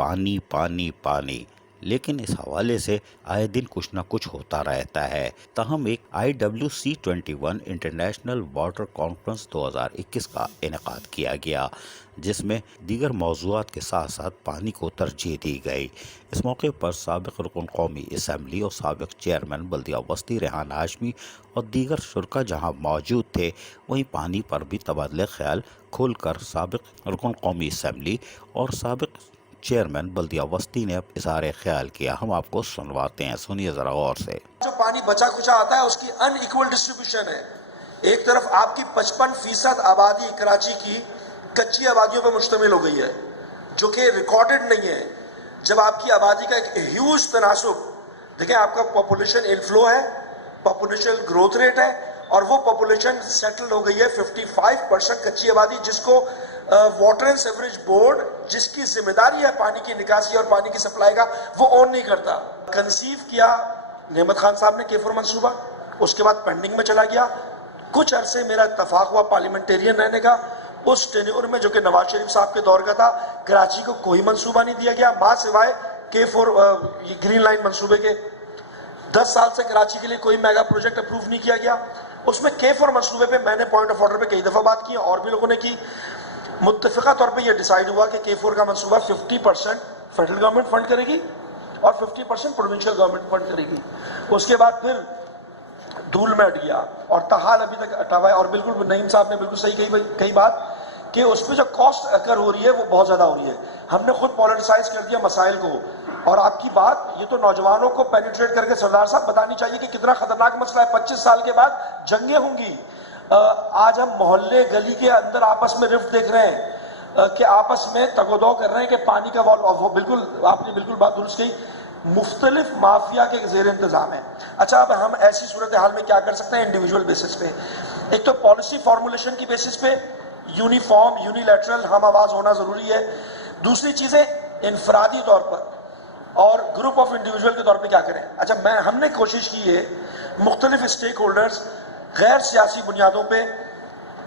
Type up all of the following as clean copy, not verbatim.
پانی پانی پانی، لیکن اس حوالے سے آئے دن کچھ نہ کچھ ہوتا رہتا ہے۔ تاہم ایک IWC21 انٹرنیشنل واٹر کانفرنس 2021 کا انعقاد کیا گیا، جس میں دیگر موضوعات کے ساتھ ساتھ پانی کو ترجیح دی گئی۔ اس موقع پر سابق رکن قومی اسمبلی اور سابق چیئرمین بلدیہ وسطی ریحان ہاشمی اور دیگر شرکا جہاں موجود تھے، وہیں پانی پر بھی تبادلہ خیال کھول کر سابق رکن قومی اسمبلی اور سابق چیئرمین بلدیہ وسطی نے اظہار خیال کیا۔ ہم آپ کو سنواتے ہیں، سنیے ذرا غور سے۔ جو پانی بچا کچا آتا ہے اس کی ان ایکول ڈسٹریبیوشن ہے۔ ایک طرف آپ کی 55% آبادی کراچی کی کچی آبادیوں پر مشتمل ہو گئی ہے، جو کہ ریکارڈڈ نہیں ہے۔ جب آپ کی آبادی کا ایک ہیوج تناسب، دیکھیں آپ کا پاپولیشن انفلو ہے، پاپولیشن گروتھ ریٹ ہے، اور وہ پاپولیشن سیٹل ہو گئی ہے 55% کچی آبادی، جس کو واٹر اینڈ سیوریج بورڈ، جس کی ذمہ داری ہے پانی کی نکاسی اور پانی کی سپلائی کا، وہ اون نہیں کرتا۔ کنسیو کیا نعمت خان صاحب نے K4 منصوبہ، اس کے بعد پینڈنگ میں چلا گیا۔ کچھ عرصے میرا اتفاق ہوا پارلیمنٹیرین رہنے کا، اس ٹینیور میں جو کہ نواز شریف صاحب کے دور کا تھا، کراچی کو کوئی منصوبہ نہیں دیا گیا ماں سوائے K4 گرین لائن منصوبے کے۔ 10 سال سے کراچی کے لیے کوئی میگا پروجیکٹ اپروو نہیں کیا گیا۔ اس میں K4 منصوبے پہ میں نے پوائنٹ آف آرڈر پہ کئی دفعہ بات کی، اور بھی لوگوں نے کی۔ متفقہ طور پہ یہ ڈیسائیڈ ہوا کہ K4 کا منصوبہ 50% فیڈرل گورنمنٹ فنڈ کرے گی اور 50% پروونشل گورنمنٹ فنڈ کرے گی۔ اس کے بعد پھر دھول میں اٹ گیا اور تاحال ابھی تک اٹھا ہوا ہے۔ اور بالکل نعیم صاحب نے بالکل صحیح کہی بات کہ اس پہ جو کاسٹ اکر ہو رہی ہے وہ بہت زیادہ ہو رہی ہے۔ ہم نے خود پولیٹیسائز کر دیا مسائل کو، اور آپ کی بات یہ تو نوجوانوں کو پینیٹریٹ کر کے سردار صاحب بتانی چاہیے کہ کتنا خطرناک مسئلہ ہے۔ 25 سال کے بعد جنگیں ہوں گی۔ آج ہم محلے گلی کے اندر آپس میں رفٹ دیکھ رہے ہیں کہ آپس میں تگ و دو کر رہے ہیں کہ پانی کا بالکل آپ نے بالکل بات درست کہی، مختلف مافیا کے زیر انتظام ہے۔ اچھا، اب ہم ایسی صورتحال میں کیا کر سکتے ہیں؟ انڈیویجول بیسس پہ، ایک تو پالیسی فارمولیشن کی بیسس پہ یونیفارم یونیلیٹرل ہم آواز ہونا ضروری ہے۔ دوسری چیزیں انفرادی طور پر اور گروپ آف انڈیویجول کے طور پہ کیا کریں؟ اچھا، ہم نے کوشش کی ہے مختلف اسٹیک ہولڈرز غیر سیاسی بنیادوں پہ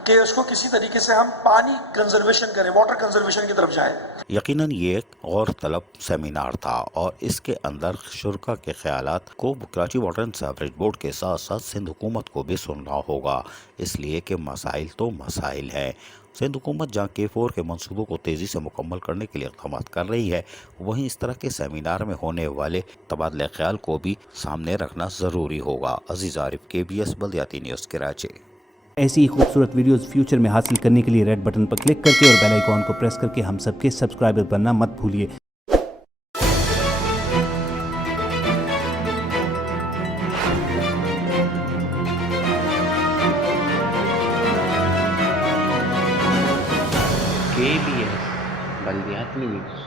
کہ اس کو کسی طریقے سے ہم پانی کنزرویشن کریں، واٹر کنزرویشن کی طرف جائیں۔ یقیناً یہ ایک غور طلب سیمینار تھا اور اس کے اندر شرکا کے خیالات کو Karachi water and sewerage board کے ساتھ ساتھ سندھ حکومت کو بھی سننا ہوگا، اس لیے کہ مسائل تو مسائل ہیں۔ سندھ حکومت جہاں K4 کے منصوبوں کو تیزی سے مکمل کرنے کے لیے اقدامات کر رہی ہے، وہیں اس طرح کے سیمینار میں ہونے والے تبادلہ خیال کو بھی سامنے رکھنا ضروری ہوگا۔ عزیز عارف، KBS بلدیاتی نیوز، کراچی۔ ایسی ہی خوبصورت ویڈیوز فیوچر میں حاصل کرنے کے لیے ریڈ بٹن پر کلک کر کے اور بیل آئیکن کو پریس کر کے ہم سب کے سبسکرائبر بننا مت بھولیے۔ KBS بلدیاتی نیوز۔